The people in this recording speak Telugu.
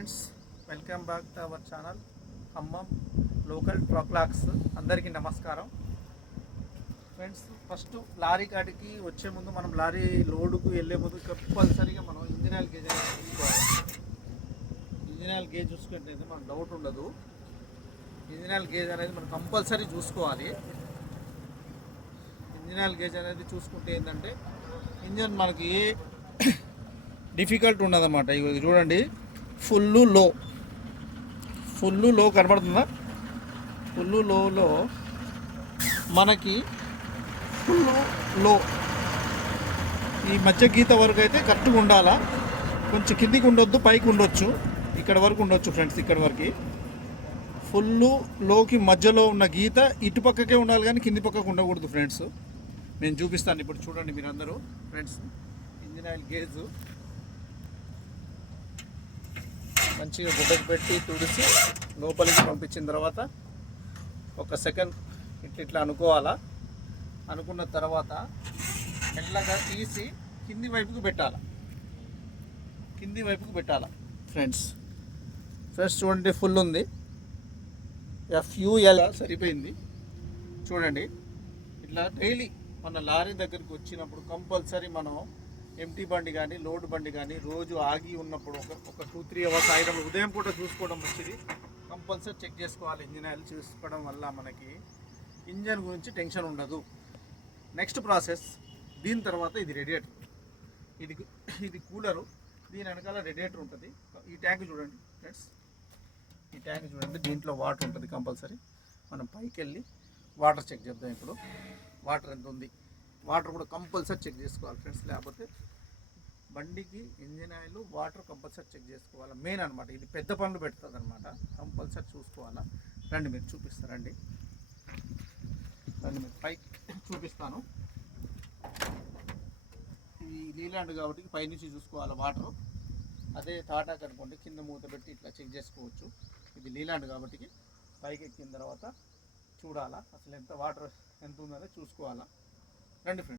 Friends, welcome back to our channel Khammam local ట్రక్లాక్స్. అందరికీ నమస్కారం ఫ్రెండ్స్. ఫస్ట్ లారీ కాడికి వచ్చే ముందు మనం లారీ లోడుకు వెళ్ళే ముందు కంపల్సరీగా మనం ఇంజిన్ ఆయిల్ గేజ్ అనేది చూసుకోవాలి. ఇంజిన్ ఆయిల్ గేజ్ చూసుకుంటే మనకు డౌట్ ఉండదు. ఇంజిన్ ఆయిల్ గేజ్ అనేది మనం కంపల్సరీ చూసుకోవాలి. ఇంజిన్ ఆయిల్ గేజ్ అనేది చూసుకుంటే ఏంటంటే ఇంజన్ మనకి ఏ డిఫికల్ట్ ఉండదన్నమాట. ఇవి చూడండి, ఫుల్ లో కనబడుతుందా? ఫుల్ లోలో మనకి ఫుల్ లో ఈ మధ్య గీత వరకు అయితే కరెక్ట్గా ఉండాలా. కొంచెం కిందికి ఉండొద్దు, పైకి ఉండొచ్చు. ఇక్కడ వరకు ఉండొచ్చు ఫ్రెండ్స్. ఇక్కడ వరకు ఫుల్ లోకి మధ్యలో ఉన్న గీత ఇటు పక్కకే ఉండాలి, కానీ కింది పక్కకు ఉండకూడదు ఫ్రెండ్స్. నేను చూపిస్తాను ఇప్పుడు. చూడండి మీరు అందరూ ఫ్రెండ్స్, ఇంజిన్ ఆయిల్ గేజ్ మంచిగా గుడ్డకు పెట్టి తుడిసి లోపలికి పంపించిన తర్వాత ఒక సెకండ్ ఇట్లా అనుకోవాలా. అనుకున్న తర్వాత మెల్లగా తీసి కింది వైపుకు పెట్టాలా ఫ్రెండ్స్. చూడండి, ఫుల్ ఉంది. FUL సరిపోయింది. చూడండి, ఇట్లా డైలీ మన లారీ దగ్గరికి వచ్చినప్పుడు కంపల్సరీ మనం ఎంటీ బండి కానీ లోడ్ బండి కానీ రోజు ఆగి ఉన్నప్పుడు ఒక 2-3 అవర్స్ ఆగడం, ఉదయం పూట చూసుకోవడం మంచిది. కంపల్సరీ చెక్ చేసుకోవాలి. ఇంజిన్ ఆయిల్ చూసుకోవడం వల్ల మనకి ఇంజన్ గురించి టెన్షన్ ఉండదు. నెక్స్ట్ ప్రాసెస్, దీని తర్వాత ఇది రేడియేటర్, ఇది కూలరు. దీని వెనకాల రేడియేటర్ ఉంటుంది. ఈ ట్యాంక్ చూడండి ఫ్రెండ్స్, ఈ ట్యాంక్ చూడండి. దీంట్లో వాటర్ ఉంటుంది. కంపల్సరీ మనం పైకి వెళ్ళి వాటర్ చెక్ చేద్దాం. ఇప్పుడు వాటర్ ఎంత ఉంది, వాటర్ కూడా కంపల్సరీ చెక్ చేసుకోవాలి ఫ్రెండ్స్. లేకపోతే బండికి engine oil water compulsory check చేసుకోవాలి. మెయిన్ అనమాట. ఇది పెద్ద పనులు పెడుతుంది అనమాట. కంపల్సరీ చూసుకోవాలా. రండి, మీరు చూపిస్తారండి. రండి, మీరు పైకి చూపిస్తాను. ఈ లీలాండ్ కాబట్టి పైనుంచి చూసుకోవాలి వాటర్. అదే టాటాకి అనుకోండి, కింద మూత పెట్టి ఇట్లా చెక్ చేసుకోవచ్చు. ఇది లీలాండ్ కాబట్టి పైకి ఎక్కిన తర్వాత చూడాలా అసలు ఎంత వాటర్ ఎంత ఉందో చూసుకోవాలా. రండి ఫ్రెండ్స్.